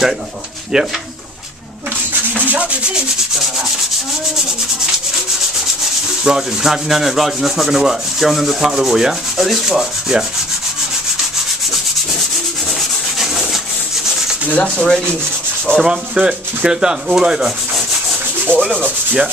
Okay. Yep. Rajan, can I have, no, Rajan, that's not going to work. Go on the part of the wall, yeah? Oh, this part? Yeah. No, that's already... Come on, do it. Get it done. All over. All over? Yeah.